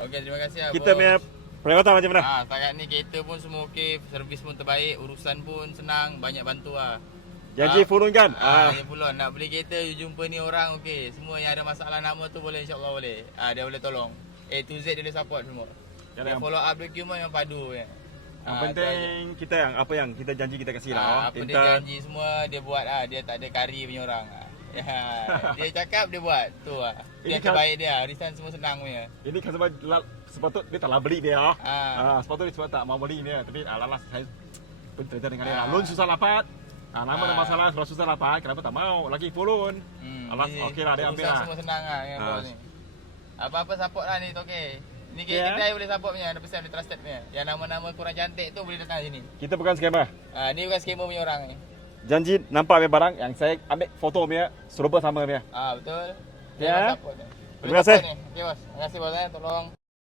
Okey, terima kasih lah, Kita bos. punya perawatan macam mana? Setakat ni kereta pun semua okey, servis pun terbaik, urusan pun senang, banyak bantu lah. Janji full kan? Dia pulun nak beli kereta, you jumpa ni orang okey. Semua yang ada masalah nama tu boleh, insya-Allah boleh. Dia boleh tolong. A to Z dia boleh support semua. Dia follow up dokumen yang padu ya. Yang penting kita apa yang kita janji kita kasih lah. Apa dia janji semua dia buat dia tak ada kari punya orang. Dia cakap dia buat tu lah. Dia terbaik dia. Arisan semua senang punya. Ini kan sebab sepatut dia tak lah beli dia. Sepatut dia sebab tak mau beli dia. Tapi lalas saya pun cerita dengan dia. Loan susah dapat. Nama ada masalah kalau susah dapat. Kenapa tak mau? Lagi full loan. Alas okey lah dia ambil lah. Semua senang lah yang bos ni. Apa-apa support lah ni okey. Ni kita boleh support punya, 100% boleh trusted punya. Yang nama-nama kurang cantik tu boleh datang sini. Kita bukan scammer. Ni bukan scammer punya orang ni. Janji nampak punya barang yang saya ambil foto punya serupa sama punya. Betul. Ya. Terima kasih. Okey bos. Terima kasih bos tolong.